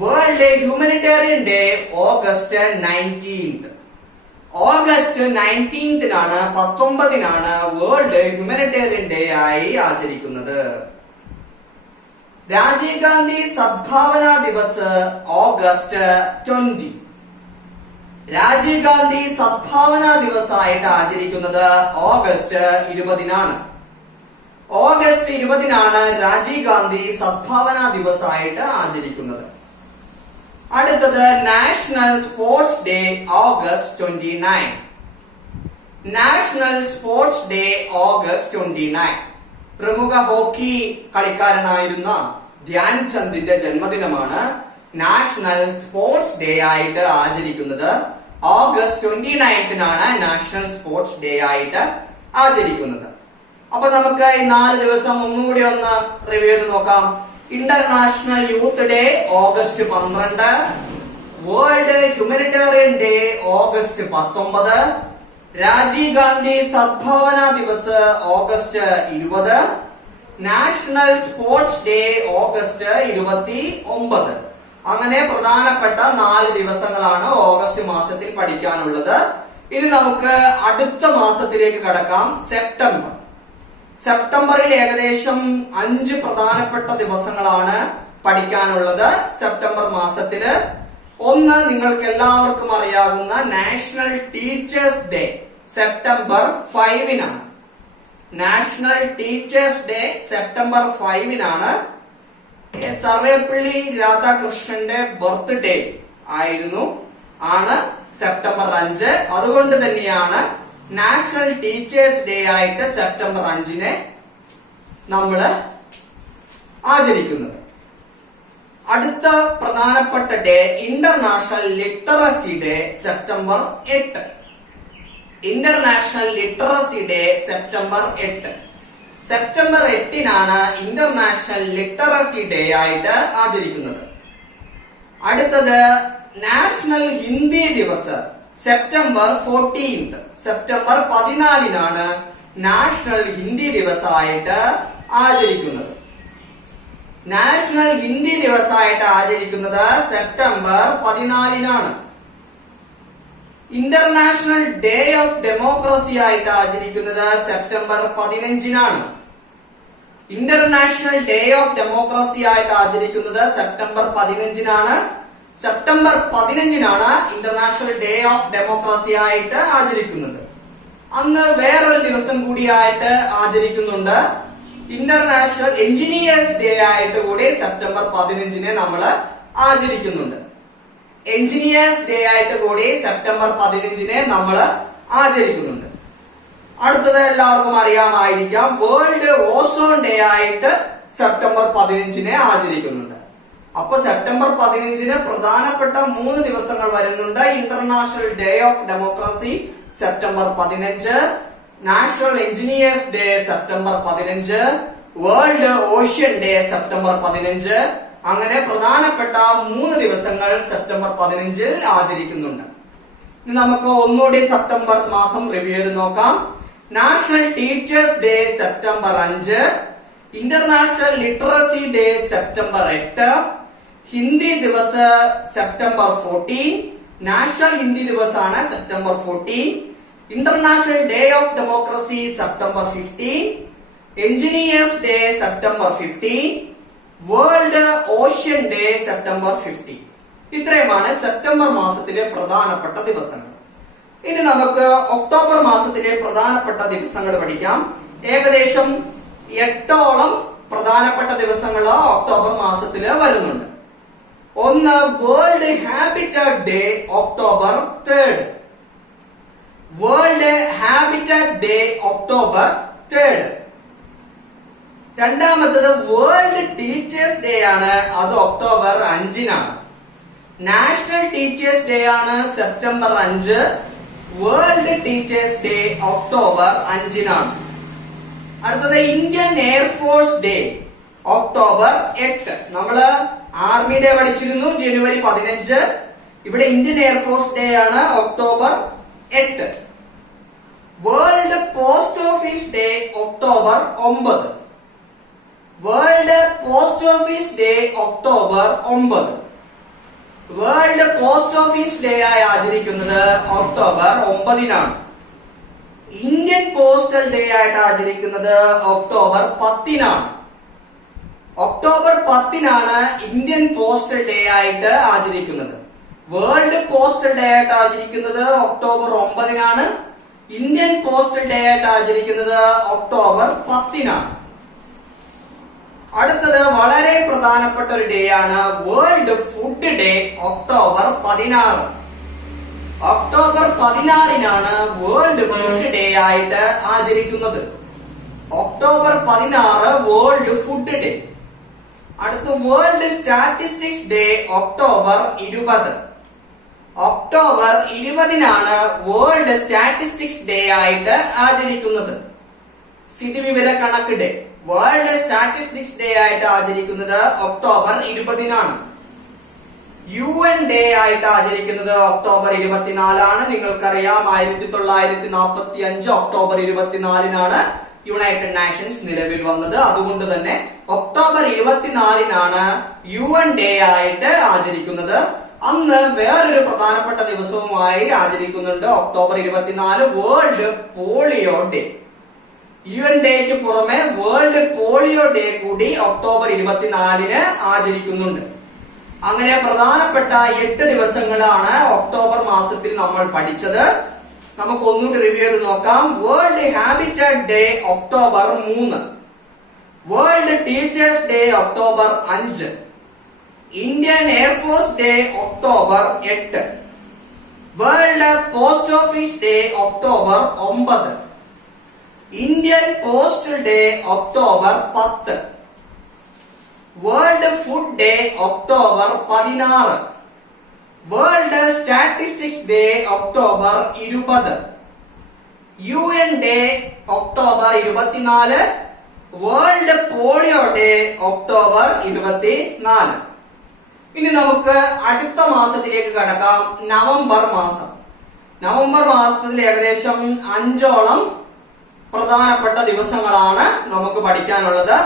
World humanitarian day August 19. August 19-നാണ് 19-നാണ് വേൾഡ് ഹ്യൂമനിറ്റേറിയൻ ഡേ ആയി ആചരിക്കുന്നത്. രാജീവ് ഗാന്ധി സദ്ഭാവന ദിവസ് ഓഗസ്റ്റ് 20. രാജീവ് ഗാന്ധി സദ്ഭാവന ദിവസമായിട്ട് ആചരിക്കുന്നത് ഓഗസ്റ്റ് 20-നാണ്. ഓഗസ്റ്റ് 20-നാണ് രാജീവ് ഗാന്ധി സദ്ഭാവന ദിവസമായിട്ട് ആചരിക്കുന്നത്. അടുത്തത് national sports day August 29. National sports day August 29. പ്രമുഖ ഹോക്കി കളിക്കാരനായിരുന്ന ധ്യാൻ ചന്ദിന്റെ ജന്മദിനമാണ് നാഷണൽ സ്പോർട്സ് ഡേ ആയിട്ട് ആചരിക്കുന്നത്. ഓഗസ്റ്റ് 29-നാണ് നാഷണൽ സ്പോർട്സ് ഡേ ആയിട്ട് ആചരിക്കുന്നത്. അപ്പൊ നമുക്ക് ഈ 4 ദിവസം ഒന്നുകൂടി ഒന്ന് റിവ്യൂ ചെയ്ത് നോക്കാം. International youth day August 12, world humanitarian day August 19, Rajiv Gandhi Sadbhavana Divas August 20, national sports day August 29. അങ്ങനെ പ്രധാനപ്പെട്ട 4 ദിവസങ്ങളാണ് ഓഗസ്റ്റ് മാസത്തിൽ പഠിക്കാനുള്ളത്. ഇനി നമുക്ക് അടുത്ത മാസത്തിലേക്ക് കടക്കാം. സെപ്റ്റംബറിൽ ഏകദേശം 5 പ്രധാനപ്പെട്ട ദിവസങ്ങളാണ് പഠിക്കാനുള്ളത്. സെപ്റ്റംബർ മാസത്തില് ഒന്ന് നിങ്ങൾക്ക് എല്ലാവർക്കും അറിയാവുന്ന നാഷണൽ ടീച്ചേഴ്സ് ഡേ സെപ്റ്റംബർ 5-നാണ്. നാഷണൽ ടീച്ചേഴ്സ് ഡേ സെപ്റ്റംബർ 5-നാണ്. സർവേപ്പള്ളി രാധാകൃഷ്ണന്റെ ബർത്ത്ഡേ ആണ് സെപ്റ്റംബർ 5. അതുകൊണ്ട് തന്നെയാണ് നാഷണൽ ടീച്ചേഴ്സ് ഡേ ആയിട്ട് സെപ്റ്റംബർ 5-നെ നമ്മൾ ആചരിക്കുന്നത്. അടുത്ത പ്രധാനപ്പെട്ട ഡേ international literacy day September 8. International literacy day September 8. September 8-നാണ് ഇന്റർനാഷണൽ ലിറ്ററസി ഡേ ആയിട്ട് ആചരിക്കുന്നത്. അടുത്തത് national Hindi Divas September 14. September 14-നാണ് നാഷണൽ ഹിന്ദി ദിവസമായിട്ട് ആചരിക്കുന്നത്. നാഷണൽ ഹിന്ദി ദിവസമായിട്ട് ആചരിക്കുന്നത് സെപ്റ്റംബർ 14-നാണ്. ഇന്റർനാഷണൽ ഡേ ഓഫ് ഡെമോക്രസി ആയിട്ട് ആചരിക്കുന്നത് സെപ്റ്റംബർ 15-നാണ്. ഇന്റർനാഷണൽ ഡേ ഓഫ് ഡെമോക്രസി ആയിട്ട് ആചരിക്കുന്നത് സെപ്റ്റംബർ 15-നാണ്. സെപ്റ്റംബർ 15-നാണ് ഇന്റർനാഷണൽ ഡേ ഓഫ് ഡെമോക്രസി ആയിട്ട് ആചരിക്കുന്നത്. അന്ന് വേറൊരു ദിവസം കൂടിയായിട്ട് ആചരിക്കുന്നുണ്ട്. ഇന്റർനാഷണൽ എഞ്ചിനീയേഴ്സ് ഡേ ആയിട്ട് കൂടി സെപ്റ്റംബർ 15 നമ്മൾ ആചരിക്കുന്നുണ്ട്. എഞ്ചിനീയേഴ്സ് ഡേ ആയിട്ട് കൂടി സെപ്റ്റംബർ 15 നമ്മൾ ആചരിക്കുന്നുണ്ട്. അടുത്തത് എല്ലാവർക്കും അറിയാമായിരിക്കാം, വേൾഡ് ഓസോൺ ഡേ ആയിട്ട് സെപ്റ്റംബർ 15 ആചരിക്കുന്നുണ്ട്. അപ്പൊ സെപ്റ്റംബർ 15 പ്രധാനപ്പെട്ട 3 ദിവസങ്ങൾ വരുന്നുണ്ട്. International day of democracy September 15, national engineers day September 15, world ocean day September 15. അങ്ങനെ പ്രധാനപ്പെട്ട 3 ദിവസങ്ങൾ സെപ്റ്റംബർ 15 ആചരിക്കുന്നുണ്ട്. ഇനി നമുക്ക് ഒന്നുകൂടി സെപ്റ്റംബർ മാസം റിവ്യൂ ചെയ്ത് നോക്കാം. National teachers day September 5, international literacy day September 8, Hindi Divas September 14, national Hindi Diwas ആണ് September 14, international day of democracy September 15, engineers day September 15, world ocean day September 15. ഇത്രയുമാണ് സെപ്റ്റംബർ മാസത്തിലെ പ്രധാനപ്പെട്ട ദിവസങ്ങൾ. ഇനി നമുക്ക് ഒക്ടോബർ മാസത്തിലെ പ്രധാനപ്പെട്ട ദിവസങ്ങൾ പഠിക്കാം. ഏകദേശം 8ഓളം പ്രധാനപ്പെട്ട ദിവസങ്ങൾ ഒക്ടോബർ മാസത്തിൽ വരുന്നുണ്ട്. ഒന്ന്, world habitat day October 3. World habitat day October 3. രണ്ടാമത്തത് വേൾഡ് ടീച്ചേഴ്സ് ഡേ ആണ്. അത് ഒക്ടോബർ 5-നാണ്. നാഷണൽ ടീച്ചേഴ്സ് ഡേ ആണ് September 5. World teachers day October 5-നാണ്. അടുത്തത് ഇന്ത്യൻ എയർഫോഴ്സ് ഡേ ഒക്ടോബർ 8. നമ്മള് ആർമി ഡേ പഠിച്ചിരുന്നു ജനുവരി 15. ഇവിടെ ഇന്ത്യൻ എയർഫോഴ്സ് ഡേ ആണ് October 8. World post office day October 9. World post office day October 9. World post office day ആയി ആചരിക്കുന്നത് ഒക്ടോബർ 9-നാണ്. ഇന്ത്യൻ പോസ്റ്റൽ ഡേ ആയിട്ട് ആചരിക്കുന്നത് ഒക്ടോബർ 10-നാണ്. ഒക്ടോബർ 10-നാണ് ഇന്ത്യൻ പോസ്റ്റൽ ഡേ ആയിട്ട് ആചരിക്കുന്നത്. വേൾഡ് പോസ്റ്റൽ ഡേ ആയിട്ട് ആചരിക്കുന്നത് ഒക്ടോബർ 9-നാണ്. ഇന്ത്യൻ പോസ്റ്റൽ ഡേ ആയിട്ട് ആചരിക്കുന്നത് ഒക്ടോബർ 10-നാണ്. അടുത്തത് വളരെ പ്രധാനപ്പെട്ട ഒരു ഡേ ആണ് world food day October 16. October 16-നാണ് വേൾഡ് ഫുഡ് ഡേ ആയിട്ട് ആചരിക്കുന്നത്. October 16 world food day. അടുത്ത world statistics day October 20. October 20-നാണ് വേൾഡ് സ്റ്റാറ്റിസ്റ്റിക്സ് ഡേ ആയിട്ട് ആചരിക്കുന്നത്. സ്ഥിതിവിവര കണക്ക് ഡേ വേൾഡ് സ്റ്റാറ്റിസ്റ്റിക്സ് ഡേ ആയിട്ട് ആചരിക്കുന്നത് ഒക്ടോബർ 20-നാണ്. UN ഡേ ആയിട്ട് ആചരിക്കുന്നത് ഒക്ടോബർ 24-ആണ്. നിങ്ങൾക്കറിയാം 1945 ഒക്ടോബർ 24-നാണ് യുണൈറ്റഡ് നാഷൻസ് നിലവിൽ വന്നത്. അതുകൊണ്ട് തന്നെ ഒക്ടോബർ 24-നാണ് UN ഡേ ആയിട്ട് ആചരിക്കുന്നത്. അന്ന് വേറൊരു പ്രധാനപ്പെട്ട ദിവസവുമായി ആചരിക്കുന്നുണ്ട്. October 24 world polio day. UN ഡേക്ക് പുറമെ വേൾഡ് പോളിയോ ഡേ കൂടി ഒക്ടോബർ 24-ന് ആചരിക്കുന്നുണ്ട്. അങ്ങനെ പ്രധാനപ്പെട്ട 8 ദിവസങ്ങളാണ് ഒക്ടോബർ മാസത്തിൽ നമ്മൾ പഠിച്ചത്. നമുക്ക് ഒന്നുകൂടി റിവ്യൂ ചെയ്ത് നോക്കാം. World habitat day October 3, world teachers day October 5, Indian air force day October 8, world post office day October 9, Indian postal day October 10, world food day October 16, world statistics day October 20, UN day October 24, world polio day October 24. ഇനി നമുക്ക് അടുത്ത മാസത്തിലേക്ക് കടക്കാം. November മാസം. November മാസത്തിൽ ഏകദേശം 5ഓളം പ്രധാനപ്പെട്ട ദിവസങ്ങളാണ് നമുക്ക് പഠിക്കാനുള്ളത്.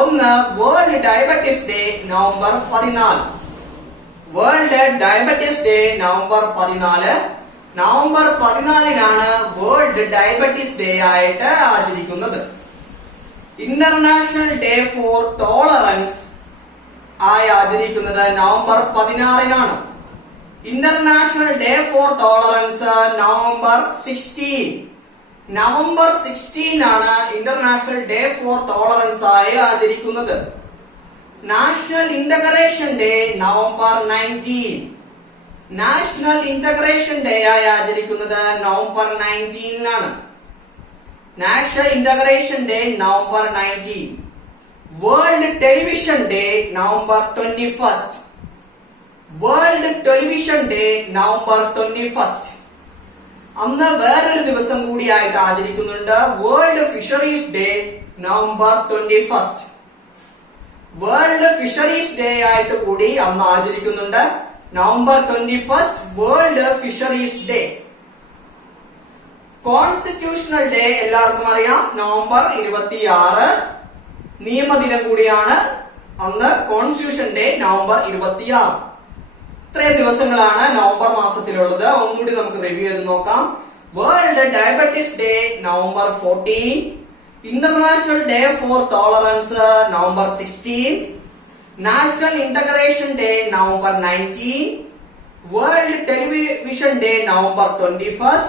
ഒന്ന്, world diabetes day November 14. World diabetes day November 14. November 14-നാണ് വേൾഡ് ഡയബറ്റീസ് ഡേ ആയിട്ട് ആചരിക്കുന്നത്. ഇന്റർനാഷണൽ ഡേ ഫോർ ടോളറൻസ് ആയി ആചരിക്കുന്നത് നവംബർ 16-നാണ്. International day for tolerance November 16. November 16 ആണ് ഇന്റർനാഷണൽ ഡേ ഫോർ ടോളറൻസ് ആയി ആചരിക്കുന്നത്. National integration day November 19. National integration day ആയി ആചരിക്കുന്നത് November 19 national integration day November 19. World television day November 21. World television day November 21. അന്ന് വേറൊരു ദിവസം കൂടിയായിട്ട് ആചരിക്കുന്നുണ്ട്, world fisheries day November 21. World fisheries day ആയിട്ട് കൂടി അന്ന് ആചരിക്കുന്നുണ്ട്, November 21 world fisheries day. Constitutional day എല്ലാവർക്കും അറിയാം, നവംബർ 26 നിയമദിനം കൂടിയാണ്. അന്ന് കോൺസ്റ്റിറ്റ്യൂഷൻ ഡേ നവംബർ 26. ഇത്രയും ദിവസങ്ങളാണ് നവംബർ മാസത്തിലുള്ളത്. ഒന്നുകൂടി നമുക്ക് റിവ്യൂ ചെയ്ത് നോക്കാം. World diabetes day November 14. International day for tolerance November 16. National integration day November 19. World television day November 21.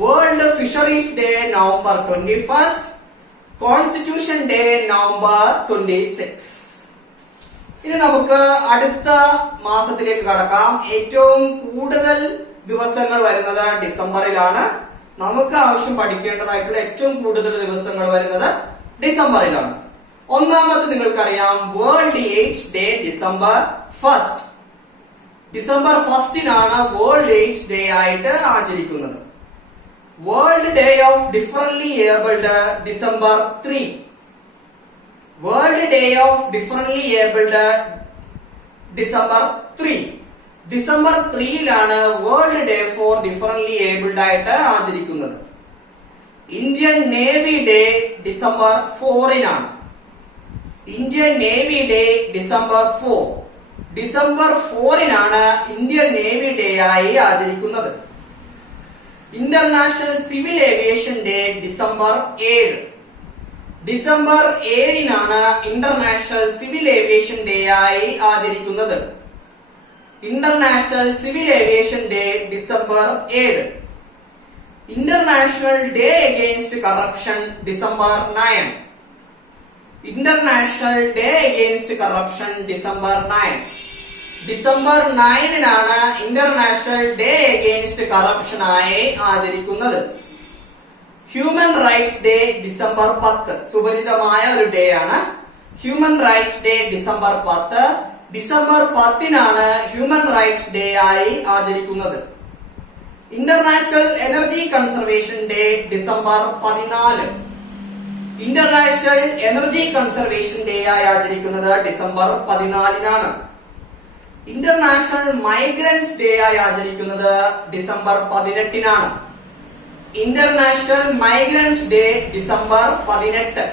World fisheries day November 21. Constitution day November 26. ഇനി നമുക്ക് അടുത്ത മാസത്തിലേക്ക് കടക്കാം. ഏറ്റവും കൂടുതൽ ദിവസങ്ങൾ വരുന്നത് ഡിസംബറിലാണ്. നമുക്ക് ആവശ്യം പഠിക്കേണ്ടതായിട്ടുള്ള ഏറ്റവും കൂടുതൽ ദിവസങ്ങൾ വരുന്നത് ഡിസംബറിലാണ്. ഒന്നാമത്തെ നിങ്ങൾക്കറിയാം, world AIDS day December 1. December 1 world AIDS day ആയിട്ട് ആചരിക്കുന്നത്. World day of differently abled December 3. World day of differently abled December 3. December 3 world day for differently abled ആയിട്ട് ആചരിക്കുന്നത്. Indian navy day December 4. Indian navy day December 4. December 4 Indian navy day ആയി ആചരിക്കുന്നത്. International civil aviation day December 7. December 7 international civil aviation day ആയി ആചരിക്കുന്നത്. International civil aviation day December 7. International day against corruption December 9. International day against corruption December 9. December 9 international day against corruption ആയി ആചരിക്കുന്നത്. Human rights day December 10. സുപരിചിതമായ ഒരു day ആണ് human rights day December 10. December 10 human rights day ആയി ആചരിക്കുന്നത്. International energy conservation day December 14. International energy conservation day ആയി ആചരിക്കുന്നത് December 14. International migrants day ആയി ആചരിക്കുന്നത് December 18. International migrants day December 18.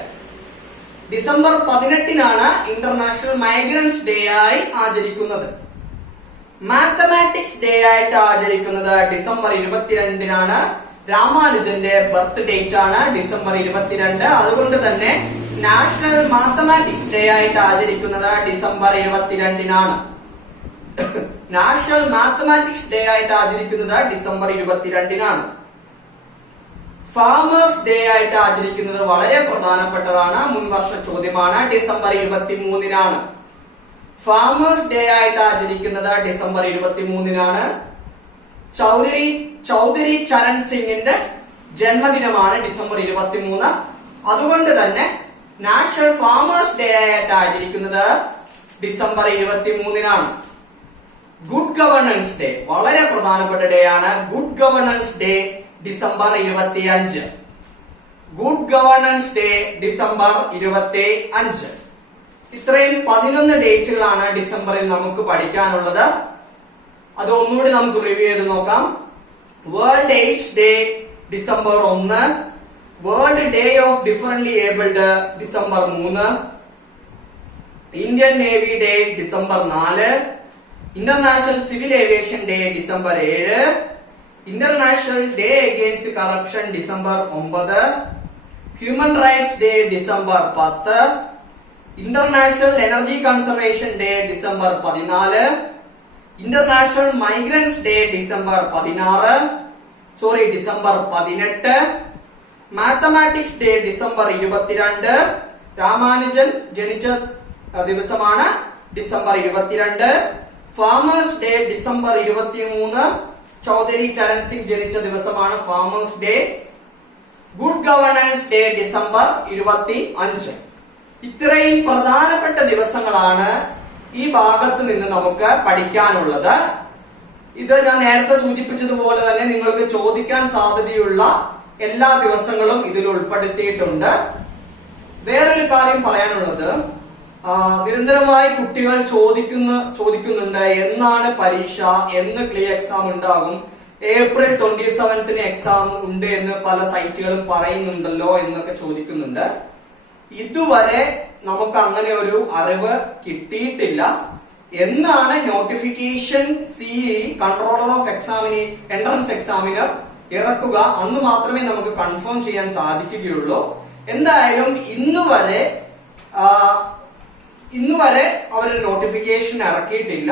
December 18 international migrants day ആയി ആചരിക്കുന്നത്. Mathematics day ആയിട്ട് ആചരിക്കുന്നത് ഡിസംബർ 22. രാമാനുജന്റെ ബർത്ത് ഡേറ്റ് ആണ് ഡിസംബർ 22. അതുകൊണ്ട് തന്നെ നാഷണൽ മാത്തമാറ്റിക്സ് ഡേ ആയിട്ട് ആചരിക്കുന്നത് ഡിസംബർ 22. നാഷണൽ മാത്തമാറ്റിക്സ് ഡേ ആയിട്ട് ആചരിക്കുന്നത് ഡിസംബർ 22. ഫാമേഴ്സ് ഡേ ആയിട്ട് ആചരിക്കുന്നത് വളരെ പ്രധാനപ്പെട്ടതാണ്, മുൻവർഷ ചോദ്യമാണ്, ഡിസംബർ 23. ഫാമേഴ്സ് ഡേ ആയിട്ട് ആചരിക്കുന്നത് ഡിസംബർ 23. ചൗധരി ചരൺ സിംഗിന്റെ ജന്മദിനമാണ് ഡിസംബർ 23. അതുകൊണ്ട് തന്നെ നാഷണൽ ഫാമേഴ്സ് ഡേ ആയിട്ട് ആചരിക്കുന്നത് ഡിസംബർ 23. ഗുഡ് ഗവർണൻസ് ഡേ വളരെ പ്രധാനപ്പെട്ട ഡേ ആണ്. Good governance day December 25. Good governance day December 25. ഇത്രയും 11 ഡേറ്റുകളാണ് ഡിസംബറിൽ നമുക്ക് പഠിക്കാനുള്ളത്. അത് ഒന്നുകൂടി നമുക്ക് റിവ്യൂ ചെയ്ത് നോക്കാം. World AIDS day December 1. World day of differently abled December 3. Indian navy day December 4. International civil aviation day December 7. International day against corruption December 9. Human rights day December 10. International energy conservation day December 14. International migrants day December 18. Mathematics day December 22. Ramanujan ജനിച്ച ദിവസമാണ് December 22. Farmers day December 23. Chaudhary Charan Singh ജനിച്ച ദിവസമാണ് farmers day. Good governance day December 25. ഇത്രയും പ്രധാനപ്പെട്ട ദിവസങ്ങളാണ് ഈ ഭാഗത്ത് നിന്ന് നമുക്ക് പഠിക്കാനുള്ളത്. ഇത് ഞാൻ നേരത്തെ സൂചിപ്പിച്ചതുപോലെ തന്നെ നിങ്ങൾക്ക് ചോദിക്കാൻ സാധ്യതയുള്ള എല്ലാ ദിവസങ്ങളും ഇതിൽ ഉൾപ്പെടുത്തിയിട്ടുണ്ട്. വേറൊരു കാര്യം പറയാനുള്ളത്, നിരന്തരമായി കുട്ടികൾ ചോദിക്കുന്നുണ്ട് എന്നാണ് പരീക്ഷ, എന്ന് ക്ലിയർ എക്സാം ഉണ്ടാകും, ഏപ്രിൽ 27 എക്സാം ഉണ്ട് എന്ന് പല സൈറ്റുകളും പറയുന്നുണ്ടല്ലോ എന്നൊക്കെ ചോദിക്കുന്നുണ്ട്. ഇതുവരെ നമുക്ക് അങ്ങനെ ഒരു അറിവ് കിട്ടിയിട്ടില്ല. എന്നാണ് notification CE controller of entrance examiner ഇറക്കുക അന്ന് മാത്രമേ നമുക്ക് കൺഫേം ചെയ്യാൻ സാധിക്കുകയുള്ളൂ. എന്തായാലും ഇന്നുവരെ അവരൊരു നോട്ടിഫിക്കേഷൻ ഇറക്കിയിട്ടില്ല.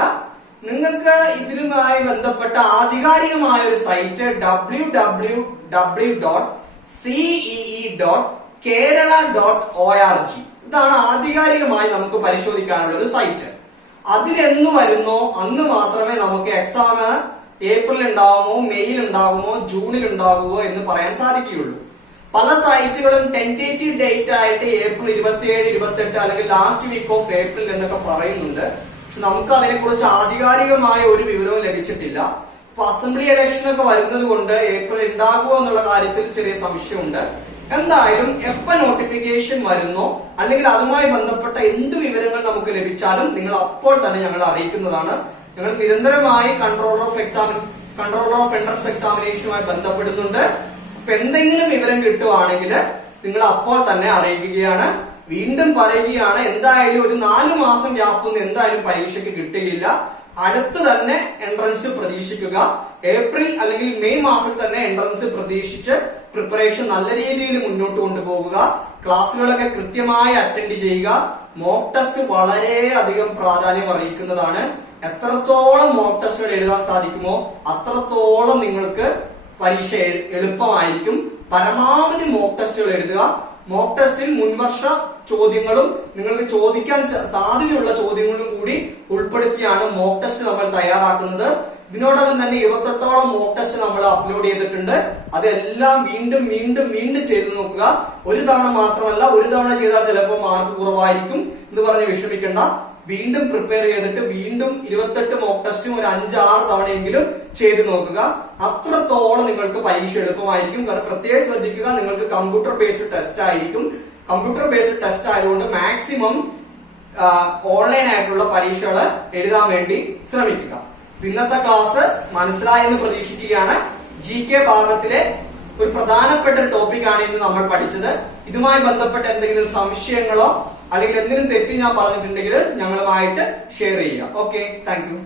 നിങ്ങൾക്ക് ഇതിനുമായി ബന്ധപ്പെട്ട ആധികാരികമായ ഒരു സൈറ്റ് www.cee.kerala.org, ഇതാണ് ആധികാരികമായി നമുക്ക് പരിശോധിക്കാനുള്ള ഒരു സൈറ്റ്. അതിലെന്ന് വരുന്നോ അന്ന് മാത്രമേ നമുക്ക് എക്സാം ഏപ്രിൽ ഉണ്ടാകുമോ, മെയ്യിൽ ഉണ്ടാകുമോ, ജൂണിൽ ഉണ്ടാകുമോ എന്ന് പറയാൻ സാധിക്കുകയുള്ളൂ. പല സൈറ്റുകളും ടെന്റേറ്റീവ് ഡേറ്റ് ആയിട്ട് ഏപ്രിൽ 27, 28 അല്ലെങ്കിൽ ലാസ്റ്റ് വീക്ക് ഓഫ് ഏപ്രിൽ എന്നൊക്കെ പറയുന്നുണ്ട്. പക്ഷെ നമുക്ക് അതിനെക്കുറിച്ച് ആധികാരികമായ ഒരു വിവരവും ലഭിച്ചിട്ടില്ല. ഇപ്പൊ അസംബ്ലി ഇലക്ഷൻ ഒക്കെ വരുന്നത് കൊണ്ട് ഏപ്രിൽ ഉണ്ടാകുമോ എന്നുള്ള കാര്യത്തിൽ ചെറിയ സംശയമുണ്ട്. എന്തായാലും എപ്പോ നോട്ടിഫിക്കേഷൻ വരുന്നോ അല്ലെങ്കിൽ അതുമായി ബന്ധപ്പെട്ട എന്ത് വിവരങ്ങൾ നമുക്ക് ലഭിച്ചാലും നിങ്ങൾ അപ്പോൾ തന്നെ ഞങ്ങൾ അറിയിക്കുന്നതാണ്. ഞങ്ങൾ നിരന്തരമായി കൺട്രോളർ ഓഫ് എൻട്രൻസ് എക്സാമിനേഷനുമായി ബന്ധപ്പെടുന്നുണ്ട്. അപ്പൊ എന്തെങ്കിലും വിവരം കിട്ടുവാണെങ്കിൽ നിങ്ങൾ അപ്പോൾ തന്നെ അറിയിക്കുകയാണ്. വീണ്ടും പറയുകയാണ്, എന്തായാലും ഒരു 4 മാസം ഗ്യാപ്പൊന്നും എന്തായാലും പരീക്ഷയ്ക്ക് കിട്ടുകയില്ല. അടുത്ത് തന്നെ എൻട്രൻസ് പ്രതീക്ഷിക്കുക. ഏപ്രിൽ അല്ലെങ്കിൽ മെയ് മാസത്തിൽ തന്നെ എൻട്രൻസ് പ്രതീക്ഷിച്ച് പ്രിപ്പറേഷൻ നല്ല രീതിയിൽ മുന്നോട്ട് കൊണ്ടുപോകുക. ക്ലാസ്സുകളൊക്കെ കൃത്യമായി അറ്റൻഡ് ചെയ്യുക. മോക്ക് ടെസ്റ്റ് വളരെ അധികം പ്രാധാന്യം അറിയിക്കുന്നതാണ്. എത്രത്തോളം മോക്ക് ടെസ്റ്റുകൾ എഴുതാൻ സാധിക്കുമോ അത്രത്തോളം നിങ്ങൾക്ക് പരീക്ഷ എളുപ്പമായിരിക്കും. പരമാവധി മോക്ക് ടെസ്റ്റുകൾ എഴുതുക. മോക്ക് ടെസ്റ്റിൽ മുൻവർഷ ചോദ്യങ്ങളും നിങ്ങൾക്ക് ചോദിക്കാൻ സാധ്യതയുള്ള ചോദ്യങ്ങളും കൂടി ഉൾപ്പെടുത്തിയാണ് മോക്ക് ടെസ്റ്റ് നമ്മൾ തയ്യാറാക്കുന്നത്. ഇതിനോടകം തന്നെ 28ഓളം മോക്ക് ടെസ്റ്റ് നമ്മൾ അപ്ലോഡ് ചെയ്തിട്ടുണ്ട്. അതെല്ലാം വീണ്ടും വീണ്ടും വീണ്ടും ചെയ്തു നോക്കുക. ഒരു തവണ മാത്രമല്ല, ഒരു തവണ ചെയ്താൽ ചിലപ്പോൾ മാർക്ക് കുറവായിരിക്കും എന്ന് പറഞ്ഞ് വിഷമിക്കേണ്ട. വീണ്ടും പ്രിപ്പയർ ചെയ്തിട്ട് വീണ്ടും 28 മോക്ക് ടെസ്റ്റും ഒരു 5-6 തവണയെങ്കിലും ചെയ്തു നോക്കുക. അത്രത്തോളം നിങ്ങൾക്ക് പരീക്ഷ എളുപ്പമായിരിക്കും. കാരണം പ്രത്യേകം ശ്രദ്ധിക്കുക, നിങ്ങൾക്ക് കമ്പ്യൂട്ടർ ബേസ്ഡ് ടെസ്റ്റ് ആയിരിക്കും. കമ്പ്യൂട്ടർ ബേസ്ഡ് ടെസ്റ്റ് ആയതുകൊണ്ട് മാക്സിമം ഓൺലൈൻ ആയിട്ടുള്ള പരീക്ഷകൾ എഴുതാൻ വേണ്ടി ശ്രമിക്കുക. ഇന്നത്തെ ക്ലാസ് മനസ്സിലായെന്ന് പ്രതീക്ഷിക്കുകയാണ്. GK ഭാഗത്തിലെ ഒരു പ്രധാനപ്പെട്ട ടോപ്പിക് ആണ് ഇന്ന് നമ്മൾ പഠിച്ചത്. ഇതുമായി ബന്ധപ്പെട്ട എന്തെങ്കിലും സംശയങ്ങളോ അല്ലെങ്കിൽ എന്തെങ്കിലും തെറ്റ് ഞാൻ പറഞ്ഞിട്ടുണ്ടെങ്കിൽ ഞങ്ങളുമായിട്ട് ഷെയർ ചെയ്യുക. Okay, thank you.